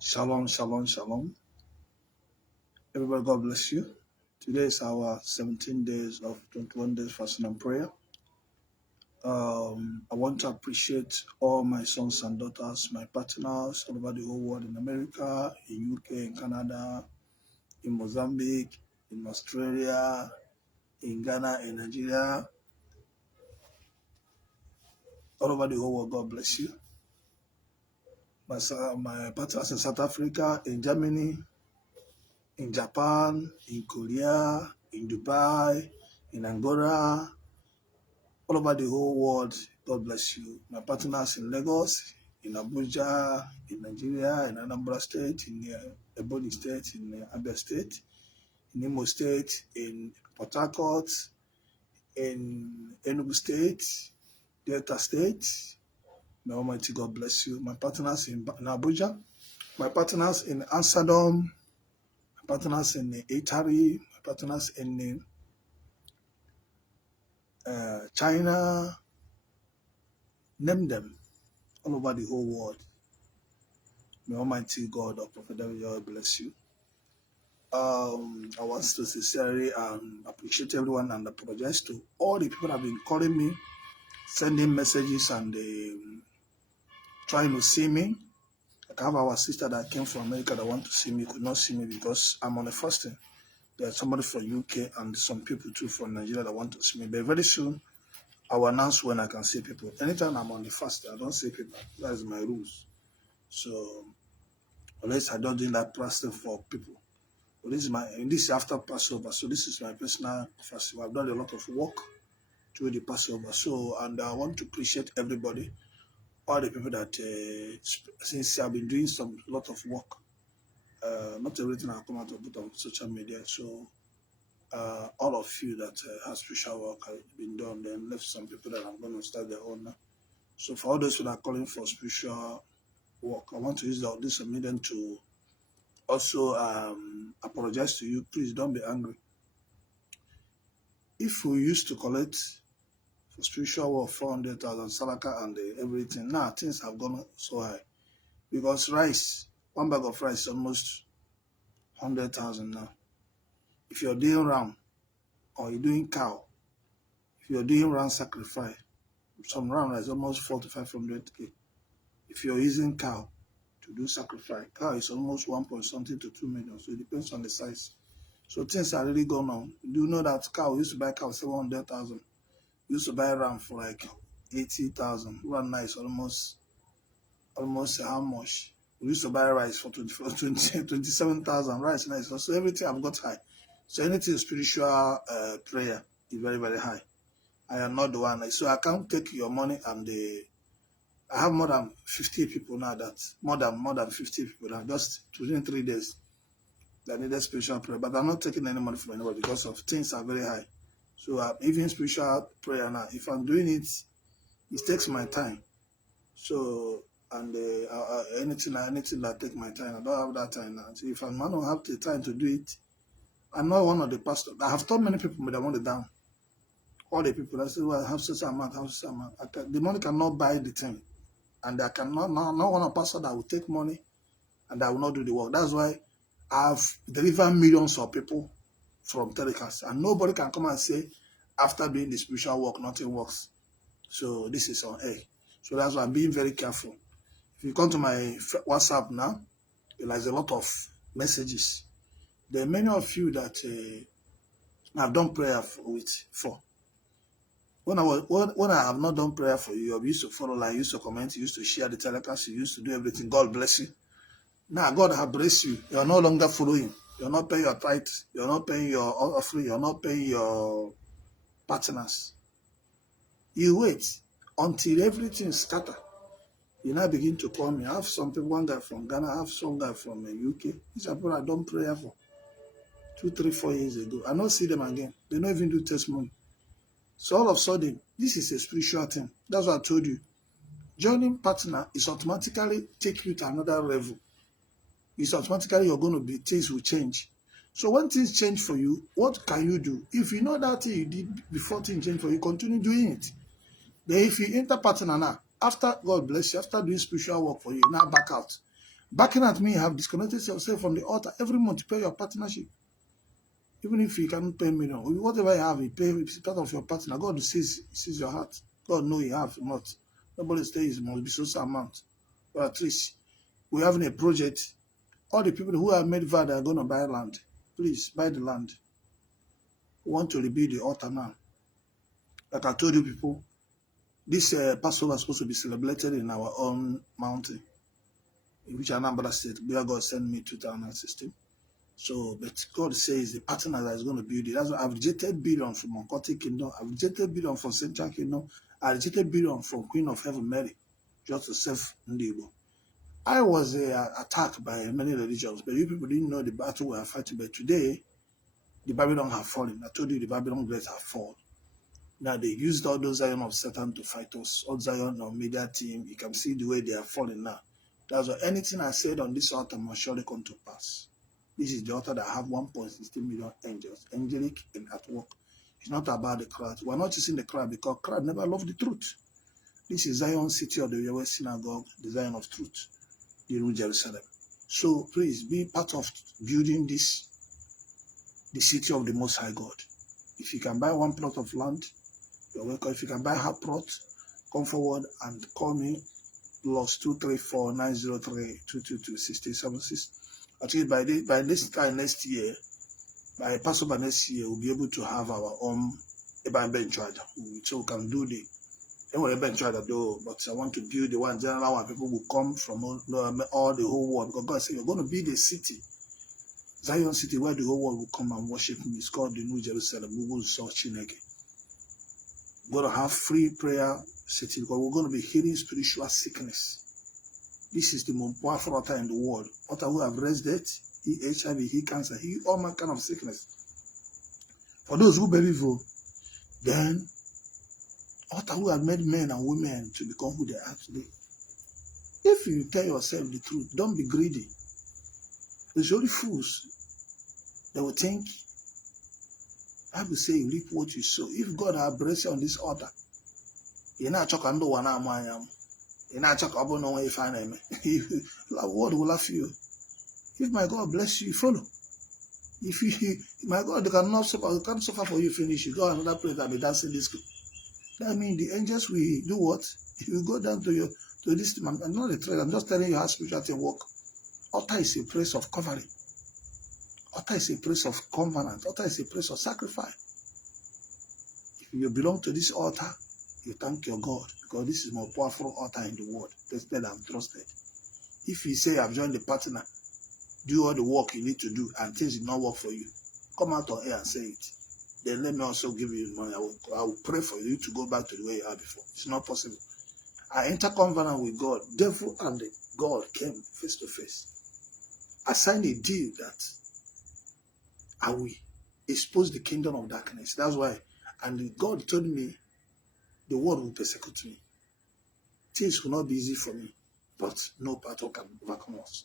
Shalom, shalom, shalom. Everybody, God bless you. Today is our 17 days of 21 days fasting and prayer. I want to appreciate all my sons and daughters, my partners all over the whole world, in America, in UK, in Canada, in Mozambique, in Australia, in Ghana, in Nigeria, all over the whole world. God bless you. My partners in South Africa, in Germany, in Japan, in Korea, in Dubai, in Angola, all over the whole world. God bless you. My partners in Lagos, in Abuja, in Nigeria, in Anambra State, in Ebonyi State, in Abia State, in Imo State, in Port Harcourt, in Enugu State, Delta State. May Almighty God bless you. My partners in Abuja, my partners in Amsterdam, my partners in Italy, my partners in China, name them, all over the whole world. May Almighty God of Prophet Yahweh bless you. I want to sincerely appreciate everyone and apologize to all the people that have been calling me, sending messages and trying to see me. I have our sister that came from America that want to see me, could not see me because I'm on a fasting. There's somebody from UK and some people too from Nigeria that want to see me. But very soon, I will announce when I can see people. Anytime I'm on the fast, I don't see people. That is my rules. So, unless I don't do that fasting for people. Well, this is after Passover, so this is my personal festival. I've done a lot of work through the Passover, so and I want to appreciate everybody, all the people that since I've been doing a lot of work. Not everything I come out of put on social media, so all of you that have spiritual work has been done, then left some people that I'm going to start their own now. So for all those who are calling for spiritual work, I want to use this medium to also apologize to you. Please don't be angry. If we used to collect for spiritual work 400,000 salaka and everything, now things have gone so high because rice, one bag of rice is almost 100,000 now. If you're doing ram or you're doing cow, if you're doing ram sacrifice, some ram is almost 400 to 500k. If you're using cow to do sacrifice, cow is almost 1 point something to 2 million. So it depends on the size. So things are really going on. Do you know that cow used to buy cow 700,000? Used to buy ram for like 80,000. One night is almost how much? We used to buy rice for 27,000. Rice nice. So everything I've got high. So anything spiritual prayer is very, very high. I am not the one. So I can't take your money and I have more than 50 people now more than 50 people now, just within 3 days that needed spiritual prayer. But I'm not taking any money from anybody because of things are very high. So even spiritual prayer now, if I'm doing it, it takes my time. So, and anything that take my time, I don't have that time now. So if I'm not going to have the time to do it, I'm not one of the pastors. I have told many people, but I want it down. All the people that say, well, I have such amount, the money cannot buy the thing. And I cannot, not one of the pastor that will take money and I will not do the work. That's why I've delivered millions of people from telecast, and nobody can come and say after doing the spiritual work nothing works. So this is on air. So that's why I'm being very careful. If you come to my WhatsApp now, there's a lot of messages. There are many of you that I've done prayer for. When I have not done prayer for you, I used to follow, like, used to comment, you used to share the telecast, you used to do everything. God bless you. Now God has blessed you. You are no longer following. You're not paying your tithe. You're not paying your offering. You're not paying your partners. You wait until everything scatters. You now begin to call me. I have some people, one guy from Ghana, I have some guy from UK. These are people I done prayer for 2, 3, 4 years ago. I don't see them again. They don't even do testimony. So all of a sudden, this is a spiritual thing. That's what I told you. Joining partner is automatically take you to another level. It's automatically you're going to be, things will change. So when things change for you, what can you do? If you know that thing you did before things change for you, continue doing it. Then if you enter partner now, after God bless you, after doing spiritual work for you, now back out. Backing at me, have disconnected yourself from the altar. Every month, pay your partnership. Even if you cannot pay million, whatever you have, you pay. It's part of your partner. God sees your heart. God knows you have not. Nobody says it must be so amount. But at least we're having a project. All the people who have made vow that are going to buy land, please buy the land. We want to rebuild the altar now. Like I told you people, this Passover is supposed to be celebrated in our own mountain, in which Anambra State, where God sent me 2016. So, but God says the partner that is going to build it. That's why I've rejected billion from Occultic Kingdom. I've rejected billion from Central Kingdom. I rejected billion from Queen of Heaven Mary, just to save Ndibo. I was attacked by many religions, but you people didn't know the battle we are fighting. But today, the Babylon have fallen. I told you the Babylon great have fallen. Now they used all those Zion of Satan to fight us. All Zion of media team. You can see the way they are falling now. That's why anything I said on this altar must surely come to pass. This is the altar that have 1.16 million angels, angelic and at work. It's not about the crowd. We're not using the crowd because crowd never loved the truth. This is Zion city of the Yahweh synagogue, the Zion of truth, the New Jerusalem. So please be part of building this, the city of the Most High God. If you can buy one plot of land, you're welcome. If you can buy half plot, come forward and call me +234 903 222 6076. At least by this time next year, by Passover next year, we'll be able to have our own bench rider. So we can do the bench rider though, but I want to build the one general one people will come from all the whole world. Because God said you're going to build a city, Zion city, where the whole world will come and worship me. It's called the New Jerusalem. We will search again. We're going to have free prayer city because we're going to be healing spiritual sickness. This is the most powerful altar in the world. Altar who have raised death, he HIV, he cancer, he all manner of sickness. For those who believe, then altar who have made men and women to become who they are today. If you tell yourself the truth, don't be greedy. There's only fools that will think, I will say you reap what you sow. If God has blessed you on this altar, you're not talking to one man. You're not talking about no way if I name it. The word will laugh you. If my God bless you, follow. If you, my God, they cannot suffer for you, finish. You go another place and be dancing this. That means the angels will do what? If you go down to this, I'm not a trade, I'm just telling you how spirituality work. Altar is a place of covering. Altar is a place of covenant. Altar is a place of sacrifice. If you belong to this altar, you thank your God because this is the most powerful altar in the world. Tested and trusted. If you say I've joined the partner, do all the work you need to do and things did not work for you, come out on air and say it. Then let me also give you money. I will pray for you to go back to the way you are before. It's not possible. I enter covenant with God. Devil and God came face to face. I signed a deal that I will expose the kingdom of darkness. That's why. And God told me the world will persecute me. Things will not be easy for me. But no battle can overcome us.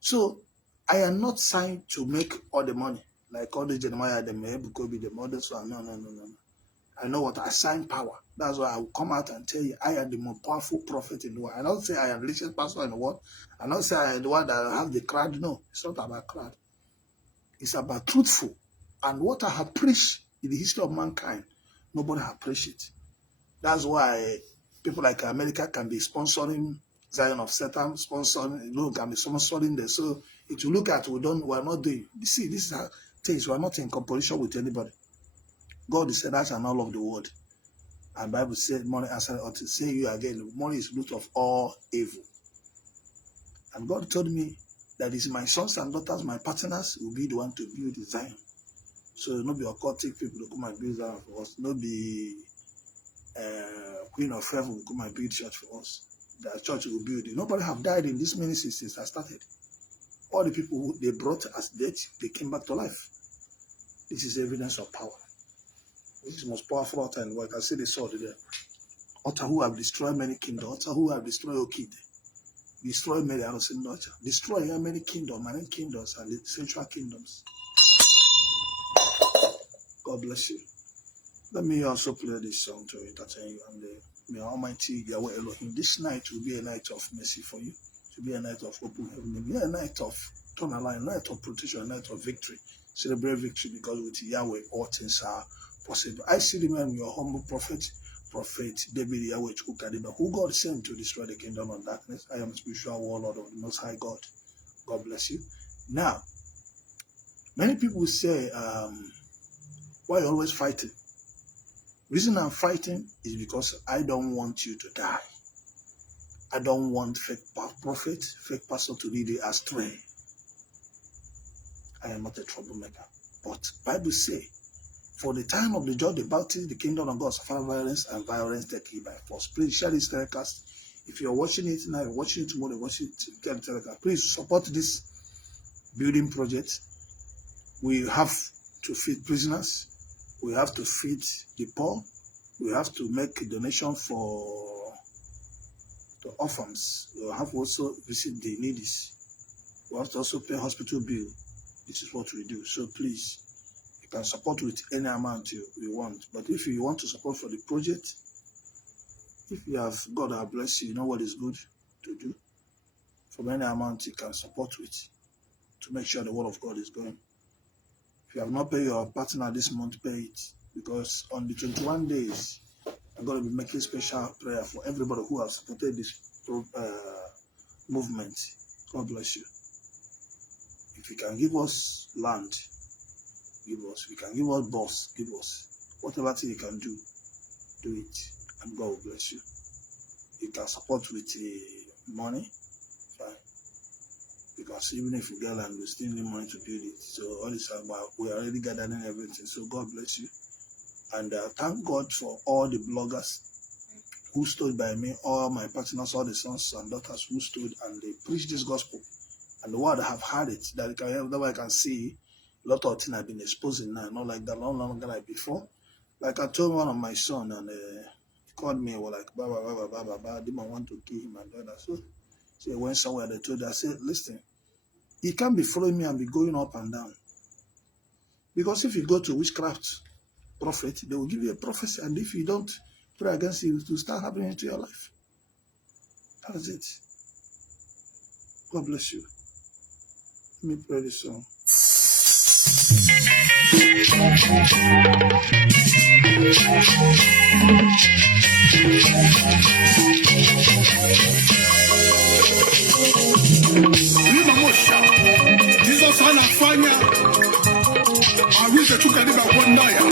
So I am not signed to make all the money. Like all the Jeremiah, the Mehebukobi, the models. No. I know what I signed power. That's why I will come out and tell you I am the most powerful prophet in the world. I don't say I am the richest pastor in the world. I don't say I am the one that have the crowd. No, it's not about crowd. It's about truthful. And what I have preached in the history of mankind, nobody has preached it. That's why people like America can be sponsoring Zion of Satan, can be sponsoring them. So if you look at we are not doing. See, this is how things. We are not in competition with anybody. God said, I shall not love the world. And Bible said, money answered unto say you again, money is root of all evil. And God told me that is my sons and daughters, my partners, will be the one to build the Zion. So not be occultic people to come and build Zion for us. Not be Queen of Heaven will come and build church for us. The church will build it. Nobody have died in this ministry since I started. All the people who they brought as dead, they came back to life. This is evidence of power. This is the most powerful altar in the world. I can see the sword there. Altar who have destroyed many kingdoms. Altar who have destroyed Okid. Destroyed many Arosin Nurture. Destroy many kingdoms, many kingdoms, and the central kingdoms. God bless you. Let me also play this song to entertain you. And may Almighty Yahweh Elohim, this night will be a night of mercy for you. To be a night of open heaven, be a night of turnaround, a night of protection, a night of victory. Celebrate victory because with Yahweh all things are possible. I see the man, your humble prophet, Dibia, Yahweh, Chukwu, who God sent to destroy the kingdom of darkness. I am a spiritual warlord of the Most High God. God bless you. Now, many people say, why are you always fighting? The reason I'm fighting is because I don't want you to die. I don't want fake prophet, fake pastor to lead you astray. I am not a troublemaker. But Bible say, for the time of the judge, the Baptist, the kingdom of God suffer violence, and violence take it by force. Please share this telecast. If you're watching it now, you're watching it tomorrow, watch it, get the telecast. Please support this building project. We have to feed prisoners. We have to feed the poor. We have to make a donation for the orphans. We have to also visit the needy. We have to also pay hospital bill. This is what we do. So please, you can support with any amount you want. But if you want to support for the project, if you have God will bless you, you know what is good to do. For any amount you can support with to make sure the word of God is going. If you have not paid your partner this month, pay it. Because on the 21 days, I'm going to be making special prayer for everybody who has supported this movement. God bless you. If you can give us land, give us. If you can give us boss, give us. Whatever thing you can do, do it. And God will bless you. You can support with money, fine. Because even if you get land, we still need money to build it. So all this about, we are already gathering everything. So God bless you. And thank God for all the bloggers who stood by me, all my partners, all the sons and daughters who stood and they preached this gospel. And the world have heard it, that I can see a lot of things have been exposing now, not like that long like before. Like I told one of my son and he called me, well, like, didn't want to kill him and all that. So he went somewhere, they told her, I said, listen, he can't be following me and be going up and down. Because if you go to Witchcraft, Prophet, they will give you a prophecy, and if you don't pray against it, it will start happening into your life. That's it. God bless you. Let me pray this song. Jesus anafanya aweze tukadiba kwa ndaya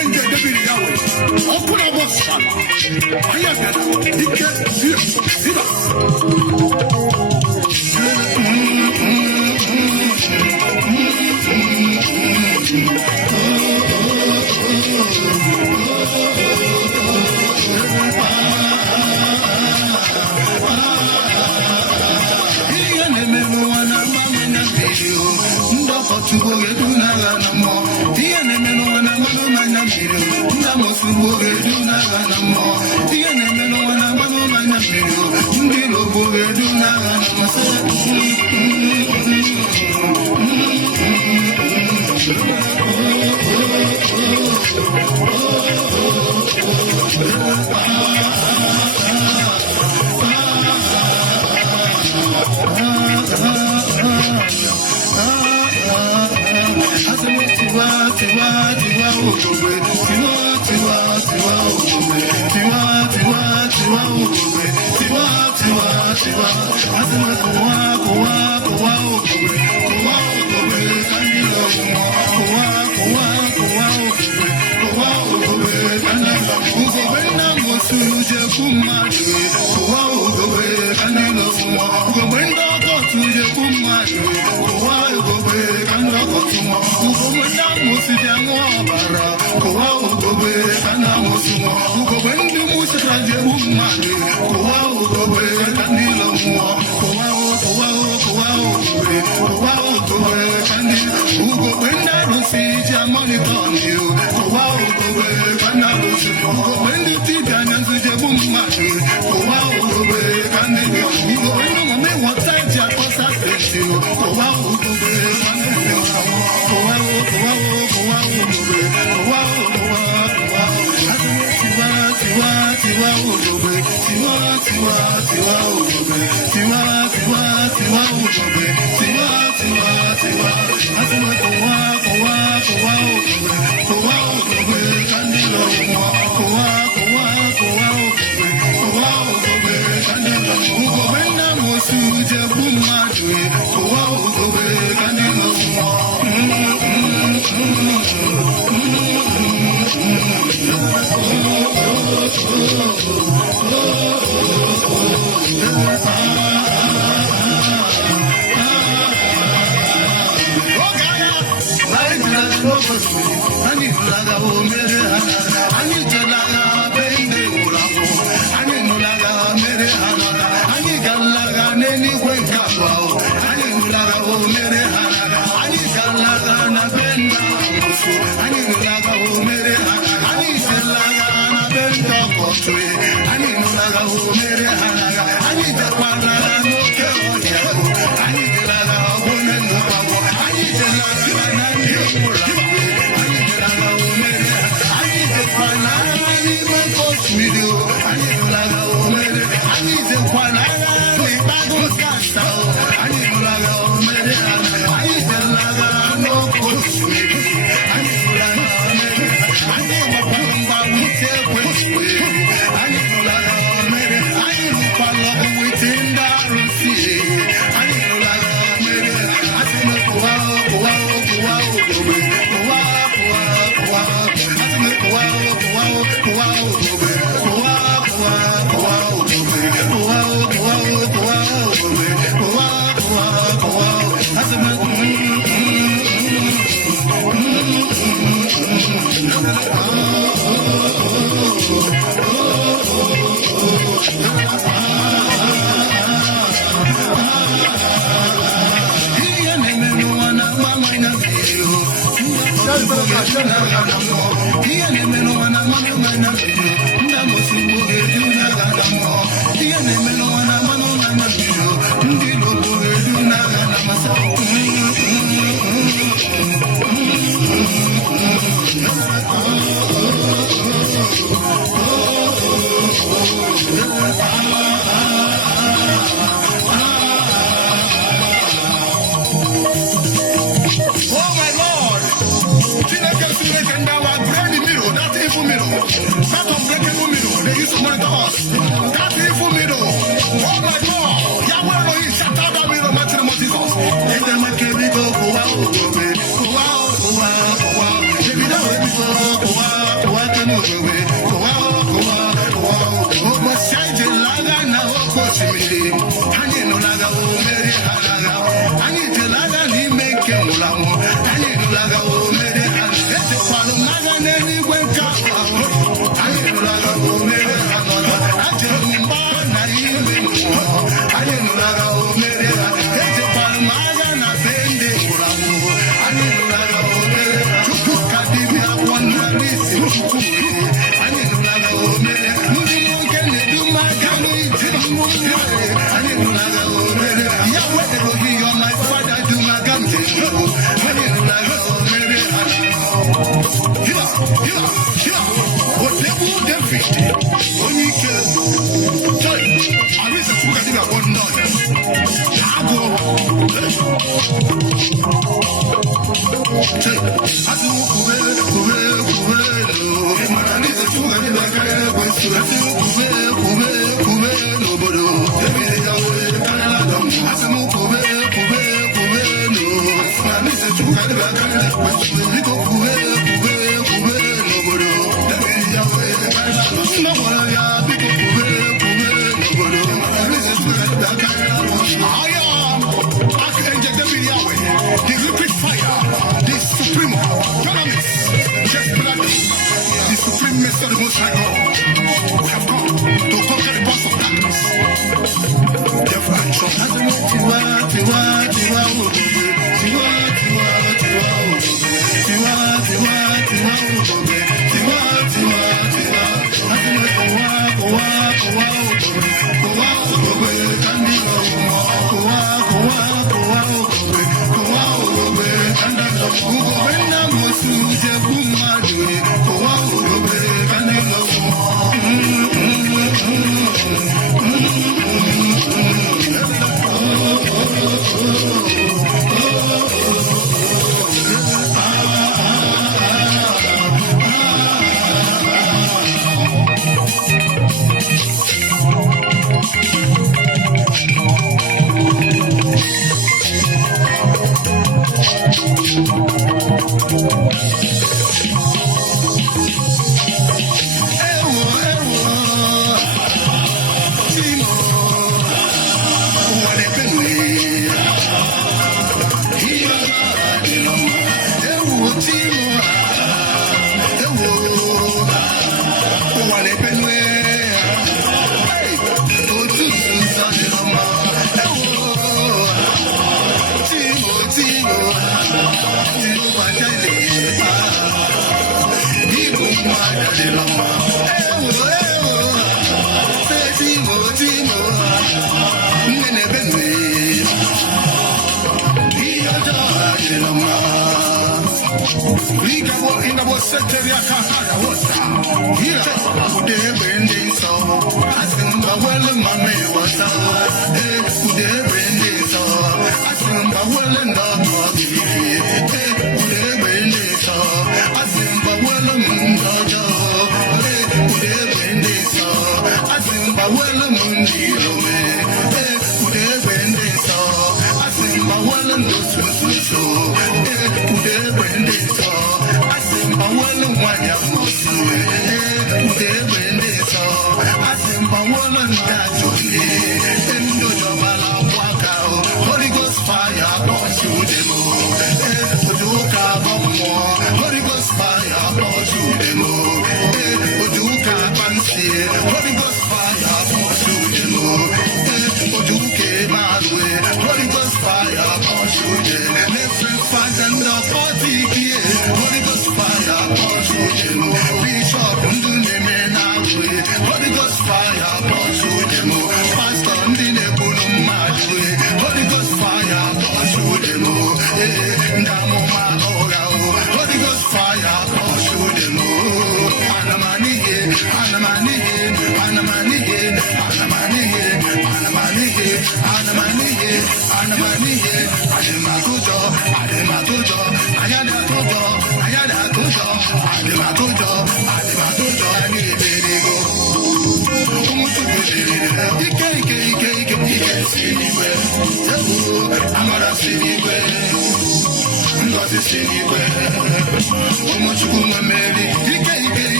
enge Dibia Yahweh okuna bossa ayagana ike ziba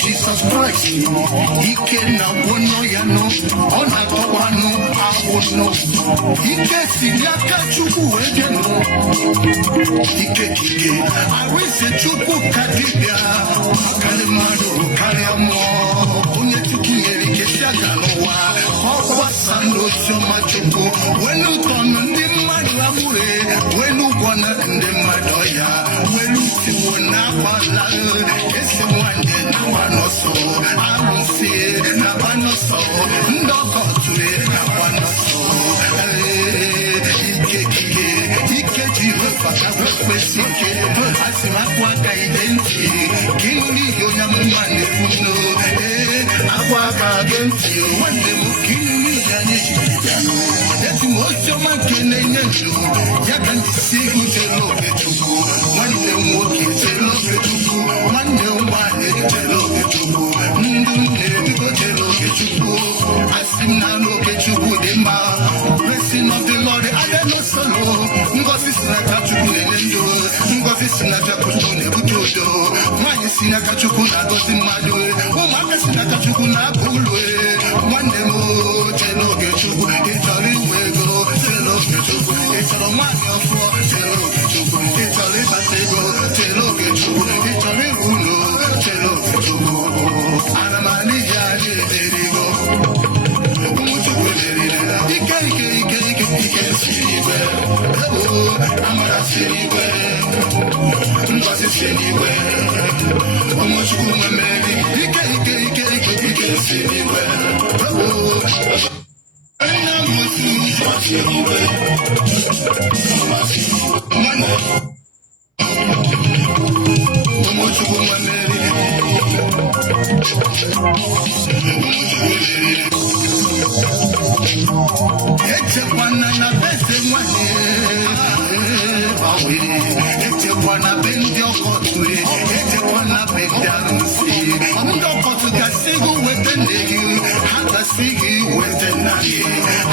Jesus Christ, he can now one no ya no, on a one I would know. He gets in Chukwu again. I wish the Chukwu Dibia, Kalimado, Kaliamo, Onyetuki, Kesiaganoa, Papa Sando, Shomachuku, when you turn on the Madamure, when you wanna and the Madoya, when you see one Napala, it's the one day Nabanoso, I don't see Nabanoso, no go to it, Nabanoso. Blessing of the Lord, I don't know solo. Ngozi sinaka Chukwu nenendo, Ngozi sinaka Chukwu nebutodo. Mwanyi sinaka Chukwu na gozi mmadụ, ụmụaka sinaka Chukwu na bulwe. Nwanne m cheloge Chukwu, ịchọrọ iwe ego, cheloge Chukwu, ịchọrọ nwanyị ọfọ, cheloge Chukwu, ịchọrọ ịkpata ego, cheloge Chukwu, ịchọrọ ịrụ ụlọ, cheloge Chukwu. Ana m anịghị anyị ederigo. Ụmụ Chukwu derire, ike siriwe. Amara siriwe, Ngozi siriwe, Omochukwu memeri, ike siriwe. Nna musu siriwe, Omochukwu memeri, Echekwana na bese nwanne. Echekwana be ndị ọkọtụ, echekwana be ndị arụsị. Ndị ọkọtụ gasị gị weta nne gị, ha gasị gị weta nna gị,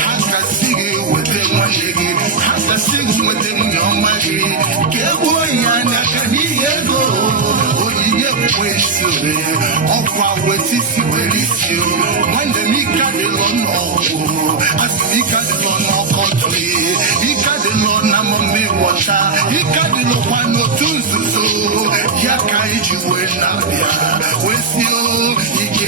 ha gasị gị weta nwanne gị, ha gasị gị weta nwunye ọma gị. Ka egbuo ya n'aka n'ihi ego, onyinye kwesị ọkwa wetisi were isi. Nwanne m ike adịlọ n'ọgwụ, asị ike adịlọ n'ọkọtụ, ike adịlọ na mmemme wọta, ike adịlọkwa n'otu nzuzo. Ya ka iji wee na-abịa wee si ike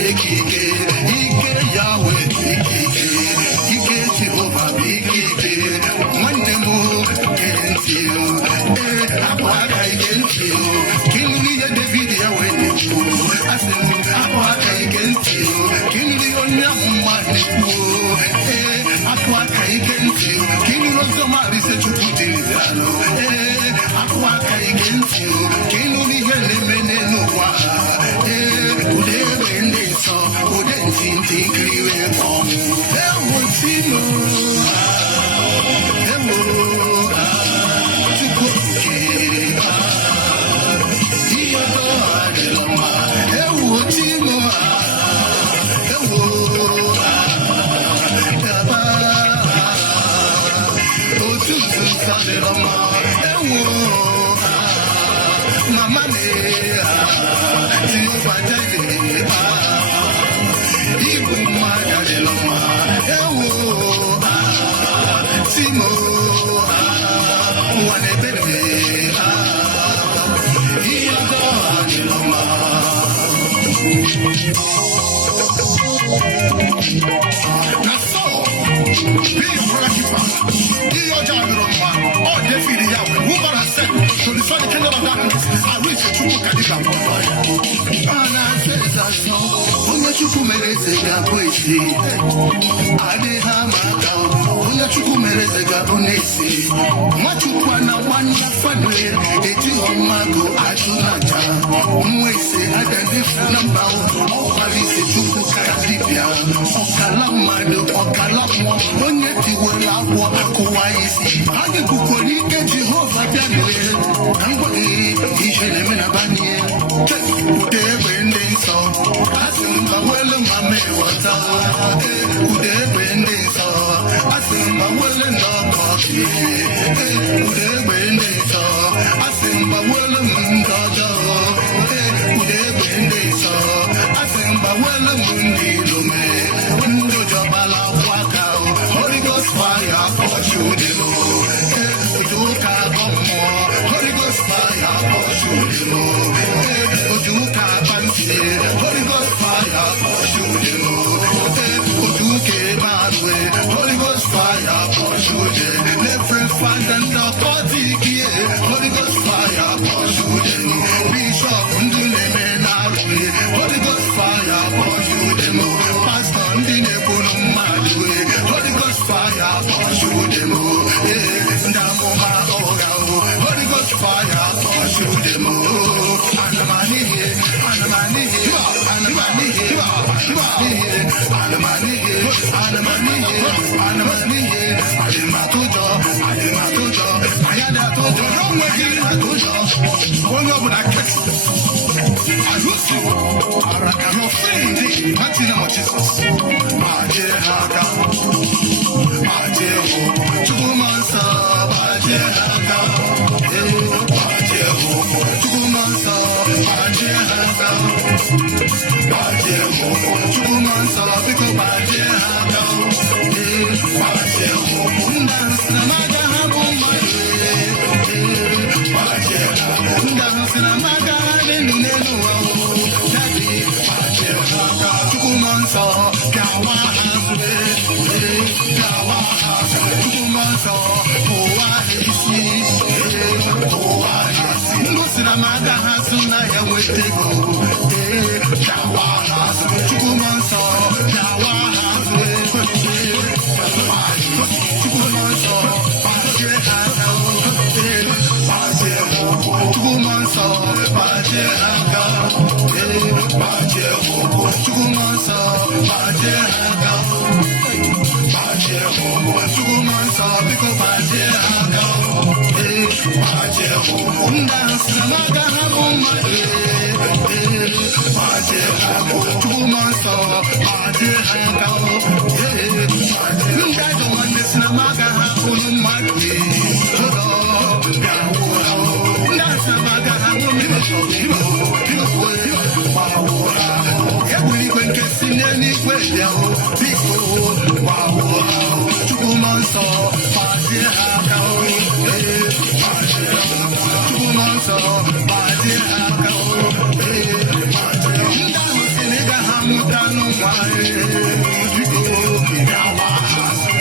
against you. Can you be here? No one. Whatever in this song, wouldn't seem to clear it all. There was no. So the son of the kingdom of darkness, I reach the Chukwu Kadika. And I said that song, Onya Chukwu mereze gakwesi. Ade hamaka, Onya Chukwu mereze gabonesi. Mwachukwu na wanya fadwe, eti omago ajunaja. Mwese adanifu namba, okalise Chukwu Kadibia. Okalamado, okalamwa, onye tiwela wa kuwaisi. Ade kukolike Jehovah Yahweh. Angwagi, ishele mena banye. Ude bende so. Asimba wele mame wata. Ude bende so. Asimba wele ndokoki. Ude bende so. Asimba wele mundojo. Ude bende so. Asimba wele mundilume. Mundojo bala waka. Holy Ghost fire for you. Holy Ghost fire for you. Holy Ghost fire for you. Holy Ghost fire for you. Different fire and Occultic. Holy Ghost fire for you. Bishop Ndulemenari. Holy Ghost fire for you. Pastor Ndinebunumadwe. Holy Ghost fire for you. Ndamoma Ogao. Holy Ghost fire for you. Anamani, Anamani, Anamani, Anamani, Anamani, Adematujo, Adematujo, Ayadatujo, Ayadatujo. One of the cats. I lose you. Arakano friend, Martina Jesus. Maje Haka, Maje Ho, Chumansa, Maje Haka, Maje Ho, Chumansa, Maje Haka, Maje Ho, Chumansa, because Maje Haka, Maje Ho, Dance na Maga Habu Maje, Maje Ho, Dance na Maga Nenu, Daddy, Maje Haka, Chumansa, Kawa Haswe, Kawa Haswe, Chumansa, Oahisi, Oahisi, Musina Maga Hasuna Yawetego, Kawa Haswe, Chumansa, Kawa Haswe, Chumansa, Paje Haka, Paje Haka, Chumansa, Paje Haka, Paje Haka, Chumansa, Paje Haka, Paje Haka, Chumansa, because Paje Haka, Paje Haka, Dance na Maga Habu Maje, Paje Haka, Chumansa, Paje Haka, Ndado Wandes na Maga Habu Maje, Dance na Maga Habu Maje, Every when kissing any way, Chumansa, Paje Haka, Chumansa, Paje Haka, Ndano Senega Hamutano Wae,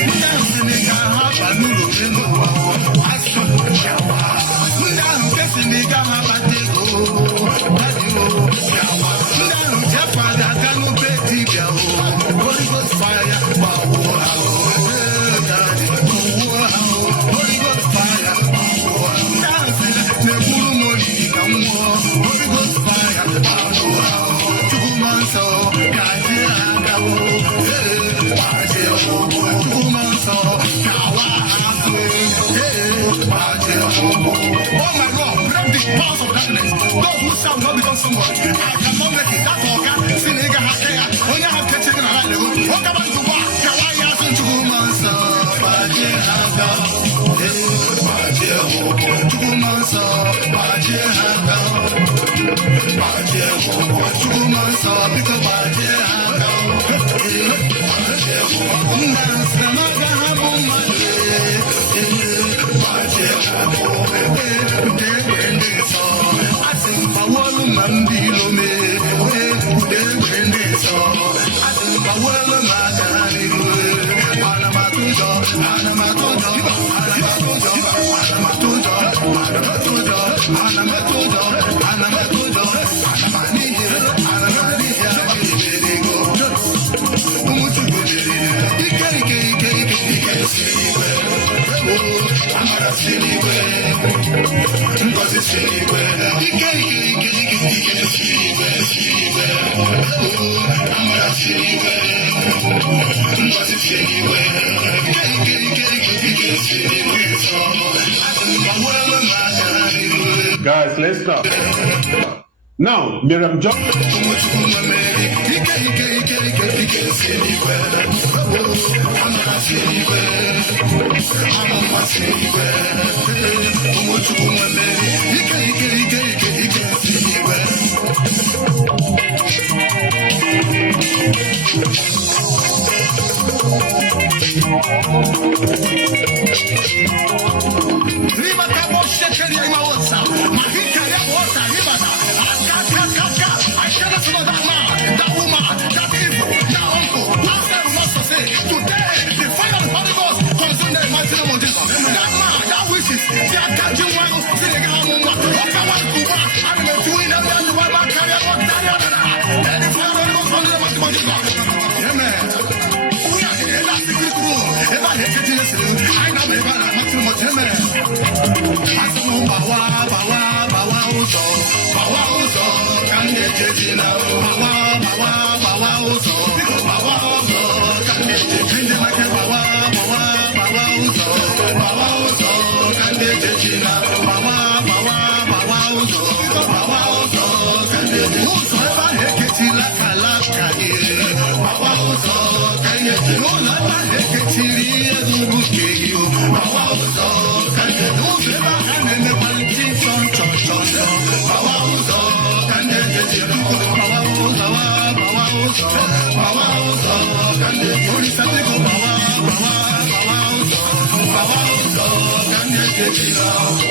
Ndano Senega Habanulu Nemo, Aso Yawa, Ndano Senega Habatego, Daddy Yawa, Ndano Japada Kanu Dibia, Holy Ghost fire, Daddy, Holy Ghost fire, Ndano Senega darkness. Those who shall not become someone, I cannot make it. That's all. Siniga Hakea, when you have catching a hand, what about to walk? Kawaii has to go, Mansa, Baje Hanga, Baje Hoko, Chukumansa, Baje Hanga, Baje Hoko, Chukumansa, because Baje Hanga, Baje Hoko, Namaga Hamumade, Baje Hoko, I think I want to Mandilo me. Guys, let's stop. Now, Miriam John.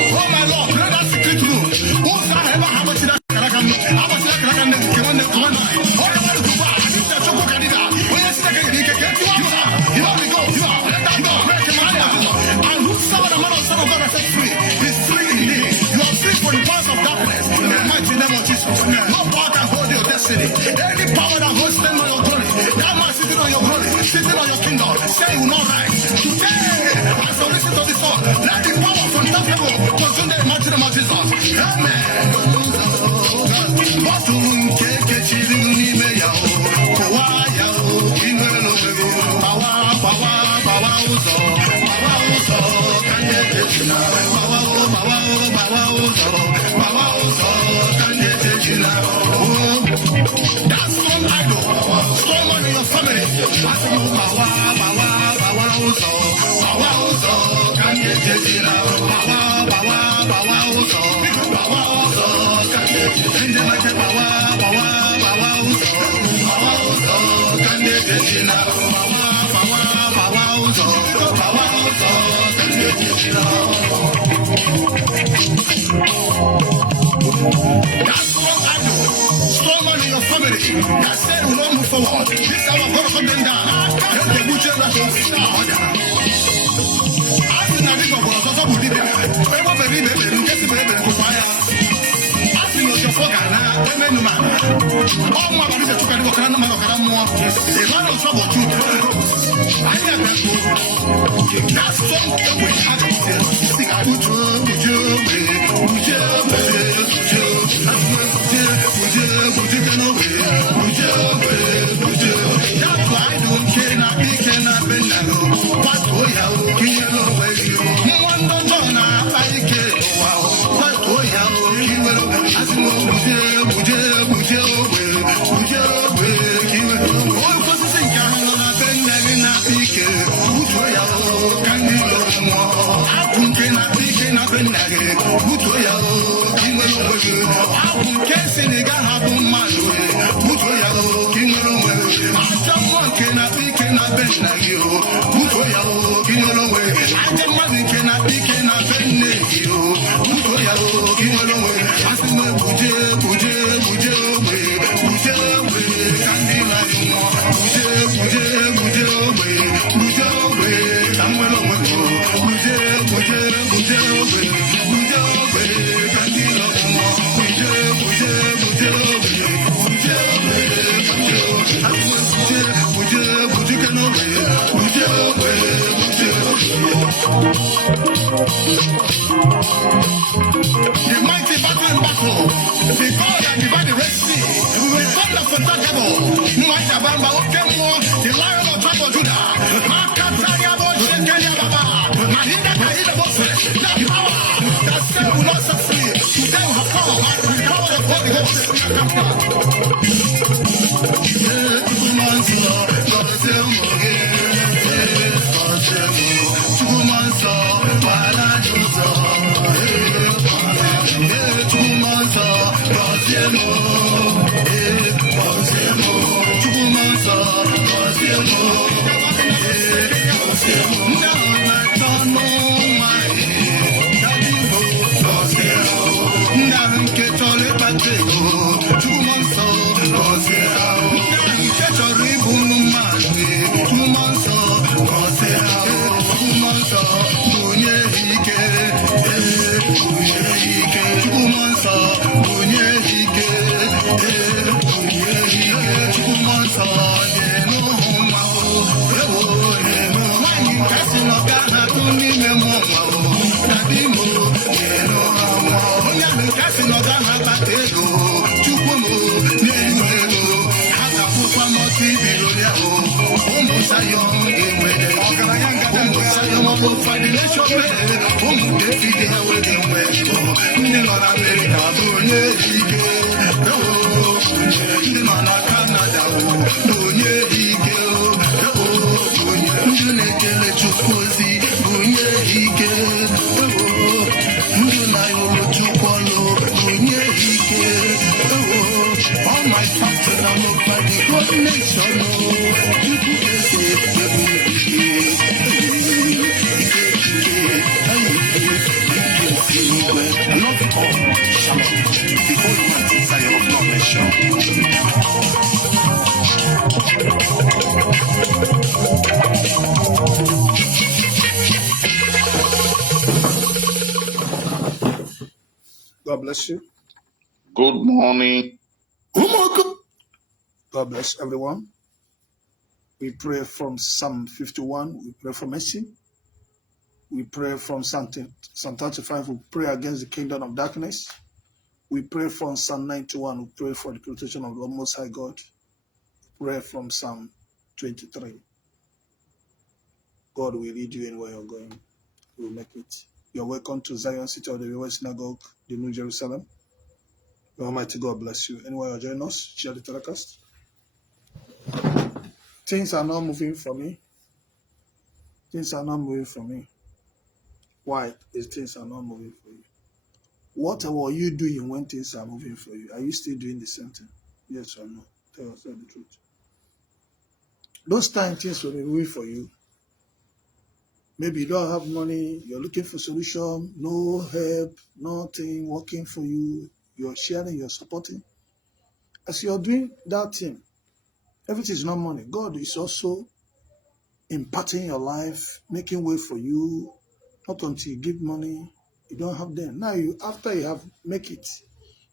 Oh my Lord, let us secret room. Whosoever how much that any power that holds them on your glory, that man sitting on your glory, sitting on your kingdom, say you will not rise. Today, as I listen to this song, let the power from that level consume the imagination of Jesus. Amen. That's strong idol, strong one in your family. That's strong idol, strong one in your family. That said will not move forward. This is our God coming down. Let the butcher that will start. As in a river was also with Dibia. Ever believe it, you get to be able to fire. As in your Fogana, women no man. All my bodies are took a look at the man of Karamua. A man of trouble too. I never go. That's strong way. I don't think I would that's why I don't care now. Be cannot be now. What do you kill away? You want to know now? I care. Wow. What do you kill? The mighty battle in battle. The God that divided the Red Sea. The thunder for Takabo. Mwajabamba Okemo. The Lion of tribe of Judah. Makatariabo Shekelia Baba. Mahinda Kahida Bose. That power that said will not set free. Today we have come with the power of Holy Ghost. Shalom. Before the mighty Zion of God nation. God bless you. Good morning. God bless everyone. We pray from Psalm 51. We pray for mercy. We pray from Psalm 35. We pray against the kingdom of darkness. We pray from Psalm 91. We pray for the protection of the Most High God. We pray from Psalm 23. God will lead you in where you're going. We will make it. You're welcome to Zion City of the River Synagogue, the New Jerusalem. The Almighty God bless you. Anywhere you're joining us, share the telecast. Things are not moving for me. Things are not moving for me. Why is things are not moving for you? What are you doing when things are moving for you? Are you still doing the same thing? Yes or no? Tell yourself the truth. Those times things will be moving for you. Maybe you don't have money, you're looking for solution, no help, nothing working for you. You're sharing, you're supporting. As you're doing that thing, everything is not money. God is also imparting your life, making way for you. Not until you give money, you don't have them. Now, after you have make it,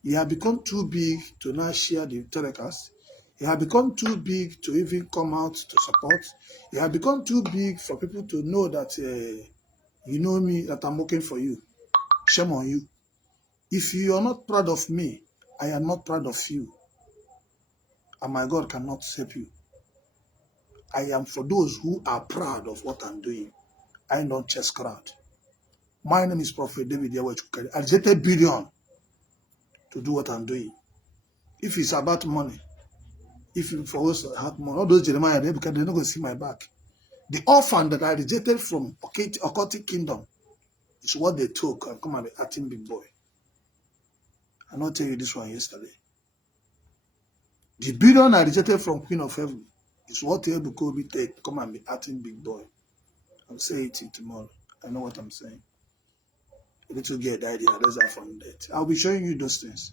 you have become too big to now share the telecast. You have become too big to even come out to support. You have become too big for people to know that you know me, that I'm working for you. Shame on you. If you are not proud of me, I am not proud of you. And my God cannot help you. I am for those who are proud of what I'm doing. I am not chess crowd. My name is Prophet Dibia. I rejected billion to do what I'm doing. If it's about money, if you for us have money, all those Jeremiah, because they're not going to see my back. The orphan that I rejected from Occultic kingdom is what they took and come and be acting big boy. I not tell you this one yesterday. The billion I rejected from Queen of Heaven is what Ebukobi take, come and be acting big boy. I'll say it tomorrow. I know what I'm saying. A little girl died here. Those are from death. I'll be showing you those things.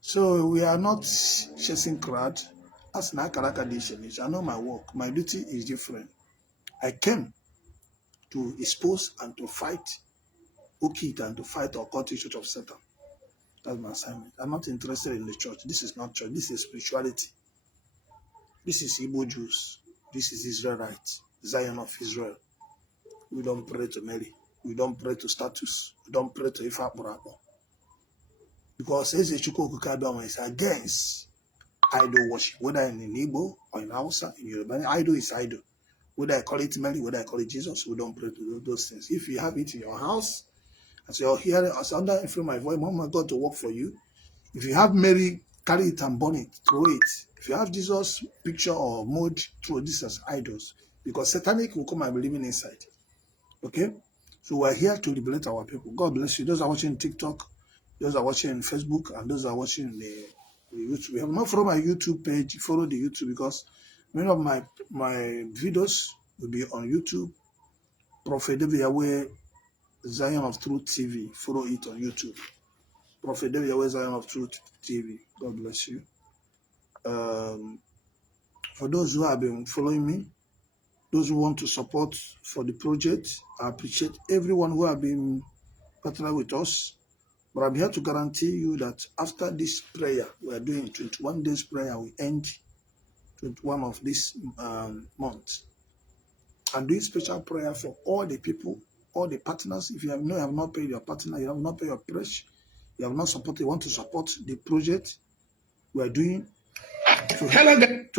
So we are not chasing crowd. As I know my work. My duty is different. I came to expose and to fight Occultic and to fight Occultic Church of Satan. That's my assignment. I'm not interested in the church. This is not church. This is spirituality. This is Igbo Jews. This is Israelites. Zion of Israel. We don't pray to Mary. We don't pray to status. We don't pray to Ifa Burabo. Because as a Chukwu is against idol worship, whether in Igbo or in Hausa, in Yoruba. Idol is idol. Whether I call it Mary, whether I call it Jesus, we don't pray to those things. If you have it in your house, as you're hearing, as under influence my voice, Mama God to work for you. If you have Mary, carry it and burn it, throw it. If you have Jesus picture or mode, throw this as idols. Because satanic will come and be living inside. Okay? So we're here to liberate our people. God bless you. Those are watching TikTok, those are watching Facebook, and those are watching the YouTube. You have not followed my YouTube page, follow the YouTube, because many of my videos will be on YouTube. Prophet Yahweh, Zion of Truth TV. Follow it on YouTube. Prophet Yahweh, Zion of Truth TV. God bless you. For those who have been following me, those who want to support for the project, I appreciate everyone who have been partnering with us. But I'm here to guarantee you that after this prayer, we are doing 21 days prayer, we end 21 of this month. I'm doing special prayer for all the people, all the partners. If you have not paid your partner, you have not paid your pledge, you have not supported, you want to support the project we are doing to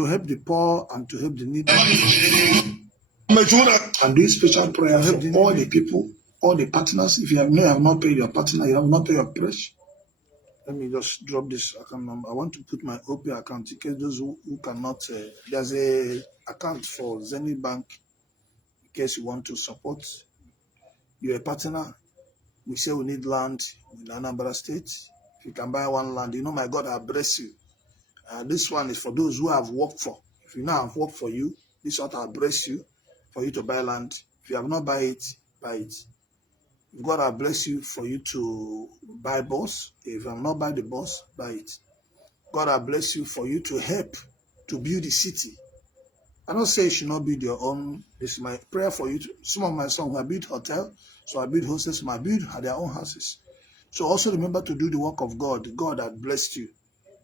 help the poor and to help the needy. I'm doing special prayer for all the people, all the partners. If you have not paid your partner, you have not paid your pledge. Let me just drop this account number. I want to put my OP account in case those who cannot. There's a account for Zenith Bank in case you want to support. You're a partner. We say we need land in Anambra State. If you can buy one land, you know my God, I bless you. This one is for those who have worked for. If you now have worked for you, this one I bless you for you to buy land. If you have not buy it, buy it. God will bless you for you to buy bus. If you have not buy the bus, buy it. God will bless you for you to help to build the city. I don't say you should not build your own. This is my prayer for you. Some of my sons have built hotel, so I build houses. Some I build their own houses. So also remember to do the work of God. God has blessed you.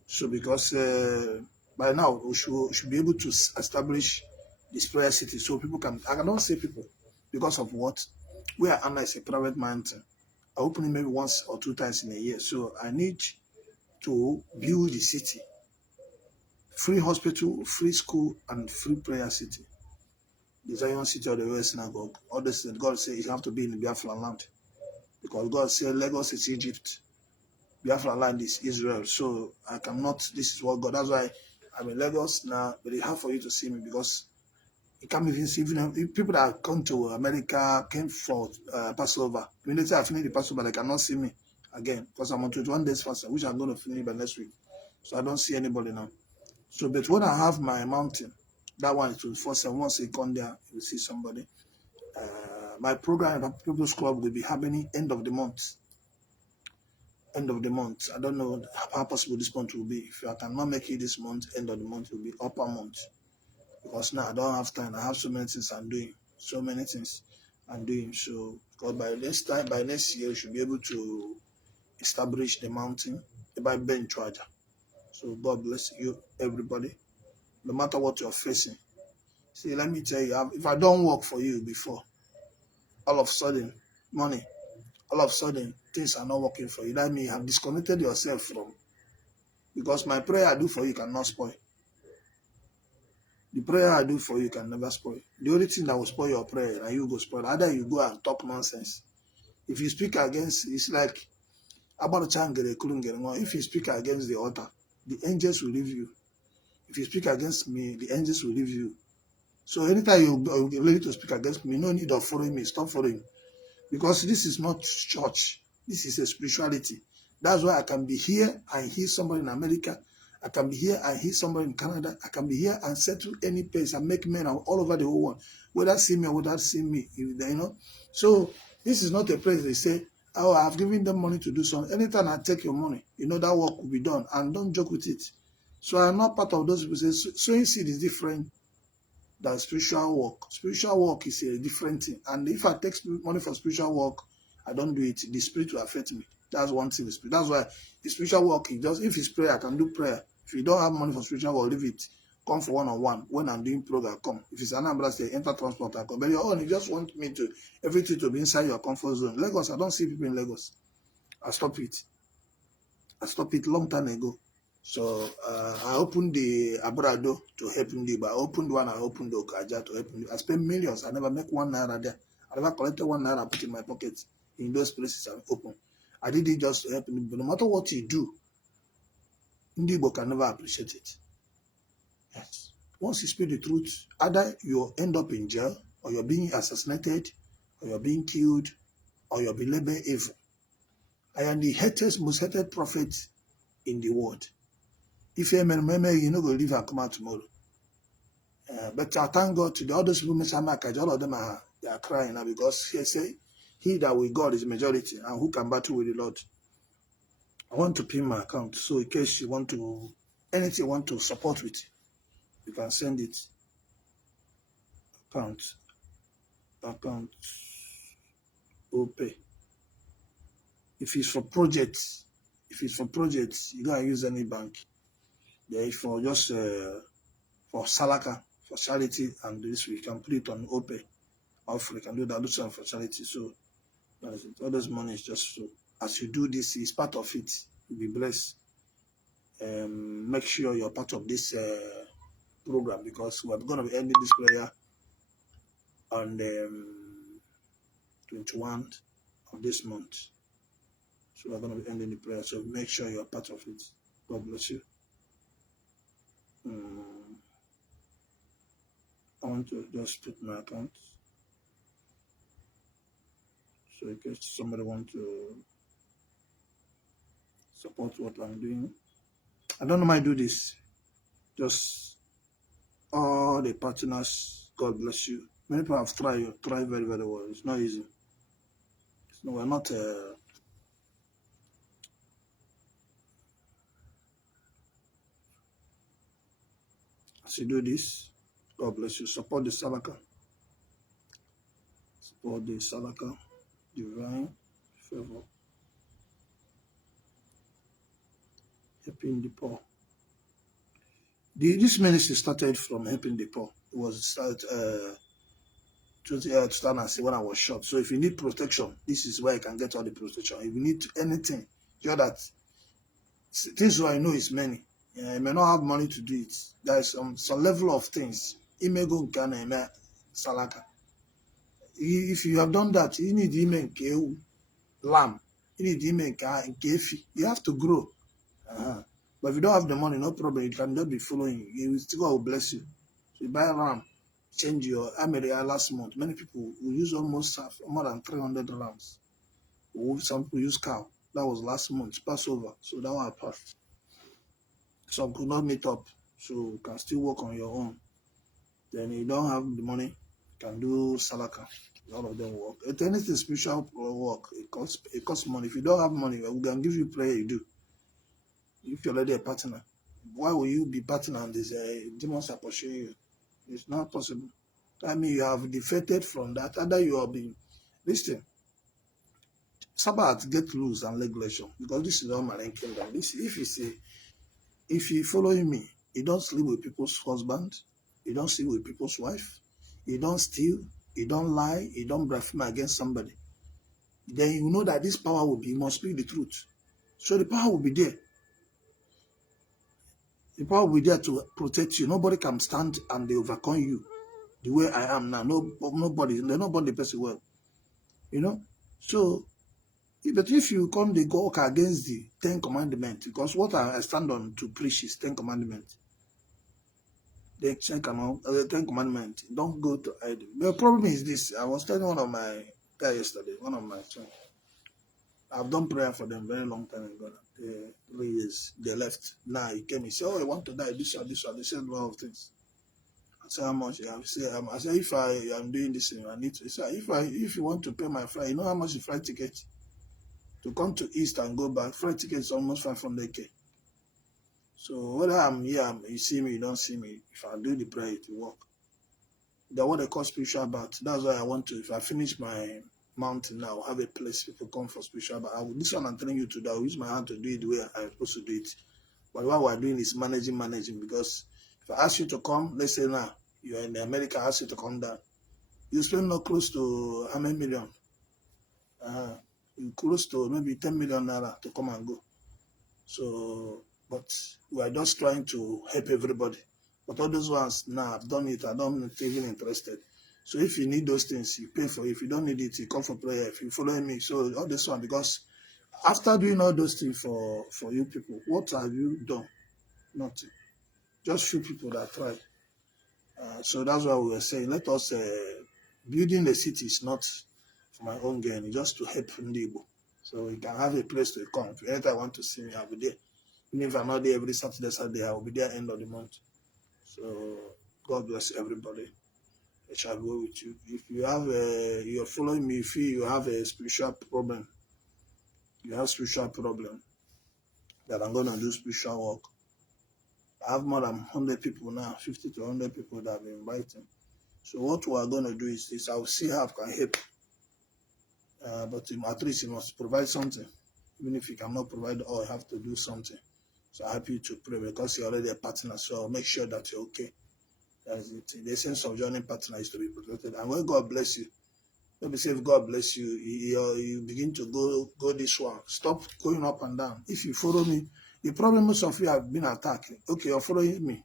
So because by now we should be able to establish this prayer city so people can. I cannot say people because of what. We are under a private mountain. I open it maybe once or two times in a year. So I need to build the city. Free hospital, free school, and free prayer city. The Zion city of the West Synagogue. All this things God says you have to be in the Biafra land. Because God said Lagos is Egypt. Biafra land is Israel. So I cannot, this is what God, that's why I'm in Lagos now, but it's hard for you to see me because you can't even see, even people that come to America came for Passover. Immediately I finish the Passover, they cannot see me again because I'm on 21 days fasting, which I'm going to finish by next week. So I don't see anybody now. So, but when I have my mountain, that one is 24/7. Once you come there, you will see somebody. My program at People's Club will be happening end of the month. End of the month. I don't know how possible this month will be. If I cannot make it this month, end of the month will be upper month. Because now I don't have time. I have so many things I'm doing. So many things I'm doing. So because by next year, we should be able to establish the mountain by Ben Charger. So God bless you, everybody. No matter what you're facing. See, let me tell you, if I don't work for you before, all of a sudden, money, all of a sudden, things are not working for you. That means you have disconnected yourself from. Because my prayer I do for you cannot spoil. The prayer I do for you can never spoil. The only thing that will spoil your prayer, and you go spoil. Either you go and talk nonsense. If you speak against, it's like, if you speak against the altar, the angels will leave you. If you speak against me, the angels will leave you. So anytime you're ready to speak against me, no need of following me. Stop following. Because this is not church. This is a spirituality. That's why I can be here and hear somebody in America. I can be here and hear somebody in Canada. I can be here and settle any place and make men all over the whole world. Whether see me or without see me, you know. So this is not a place they say, Oh, I've given them money to do something. Anytime I take your money, you know that work will be done, and don't joke with it. So I'm not part of those people who say sowing seed is different than spiritual work. Spiritual work is a different thing. And if I take money for spiritual work, I don't do it, the spirit will affect me. That's one thing. That's why the spiritual work is just, if it's prayer, I can do prayer. If you don't have money for spiritual work, leave it. Come for one-on-one. When I'm doing program, come. If it's an ambulance, they enter transport, I come. But your own, you just want me to, everything to be inside your comfort zone. Lagos, I don't see people in Lagos. I stop it. I stopped it long time ago. So I opened the Abrado to help Dibia. I opened one, I opened the Okaja to help him. I spent millions. I never make 1 naira there. I never collected 1 naira, put in my pocket. In those places I open. I did it just to help him. But no matter what you do, Dibia can never appreciate it. Yes. Once you speak the truth, either you end up in jail, or you're being assassinated, or you're being killed, or you're being labeled evil. I am the most hated prophet in the world. If you remember, you know, go leave and come out tomorrow. But I thank God today. All those people, all of them they are crying now because he say, "He that with God is majority, and who can battle with the Lord?" I want to pin my account, so in case you want to, anything you want to support with, you can send it. Account, OPay. If it's for projects, you gotta use any bank. Yeah, for just for Salaka, for charity, and this we can put it on OPay. Or we can do that, do something for charity. So all this money is just so. As you do this, it's part of it. You'll be blessed. Make sure you're part of this program, because we're going to be ending this prayer on the 21st of this month. So we're going to be ending the prayer. So make sure you're part of it. God bless you. I want to just put my account. So in case somebody wants to support what I'm doing. I don't know why I do this. Just all the partners, God bless you. Many people have tried very, very well. It's not easy. We're not as you do this, God bless you. Support the Salaka. Support the Salaka. Divine favor. Helping the poor. This ministry started from helping the poor. It was started 2006 when I was shot. So if you need protection, this is where you can get all the protection. If you need anything, you know that things I know is many. You may not have money to do it. There is some level of things. Imego Nkana Salaka. If you have done that, you need lamb. You need kefi. You have to grow. But if you don't have the money, no problem. You can just be following. You still God will bless you. So you buy a ram, change your America last month. Many people will use almost more than 300 rams. Some people use cow. That was last month, Passover. So that one passed. Some could not meet up. So you can still work on your own. Then you don't have the money, you can do Salaka. All of them work. If anything spiritual work, it costs money. If you don't have money, we can give you prayer, you do. If you're already a partner, why will you be partner and these demons are pursuing you? It's not possible. I mean, you have defected from that. Either you have been, listen, Sabbath get rules and regulation, because this is all my kingdom. This, if you following me, you don't sleep with people's husband, you don't sleep with people's wife, you don't steal, you don't lie, you don't blaspheme against somebody. Then you know that this power will be, you must speak the truth. So the power will be there. The power will be there to protect you. Nobody can stand and they overcome you the way I am now. Nobody, the person well. You know? So, but if you come, they go against the 10 Commandments, because what I stand on to preach is 10 Commandments. The 10 Commandments. Don't go to hide. The problem is this. I was telling one of my guys yesterday, one of my friends. I've done prayer for them very long time ago. 3 years. They left. Now he came. He said, "Oh, I want to die. This or this or." They said a lot of things. I said, "How much?" I said, "If I am doing this thing, I need to." He said, "If you want to pay my flight, you know how much the flight ticket?" To come to East and go back, flight ticket is almost 500k. So whether I'm here, you see me, you don't see me. If I do the prayer, it will work. That's what they call spiritual bath. That's why I want to. If I finish my mountain now, I'll have a place people come for spiritual bath. This one I'm telling you today, I'll use my hand to do it the way I'm supposed to do it. But what we're doing is managing, because if I ask you to come, let's say now, you're in America, I ask you to come down, you spend not close to how many million? Close to maybe 10 million naira to come and go. So, but we are just trying to help everybody. But all those ones, now I've done it, I don't even interested. So if you need those things, you pay for it. If you don't need it, you come for prayer. If you follow me, so all this one, because after doing all those things for you people, what have you done? Nothing. Just few people that tried. So that's why we were saying, let us, building the city is not for my own gain, it's just to help Ndibo. So you can have a place to come. If anytime want to see me, I'll be there. Even if I'm not there every Saturday, I will be there end of the month. So God bless everybody. I shall go with you. If you have you're following me, if you have a spiritual problem, that I'm going to do spiritual work. I have more than 100 people now, 50 to 100 people that I've been inviting. So what we are going to do is this. I will see how I can help. But at least you must provide something. Even if you cannot provide all, you have to do something. So I'm happy to pray because you're already a partner. So I'll make sure that you're okay. That's it. The essence of joining partner is to be protected. And when God bless you, let me say if God bless you, you begin to go this one. Stop going up and down. If you follow me, the problem most of you have been attacked. Okay, you're following me.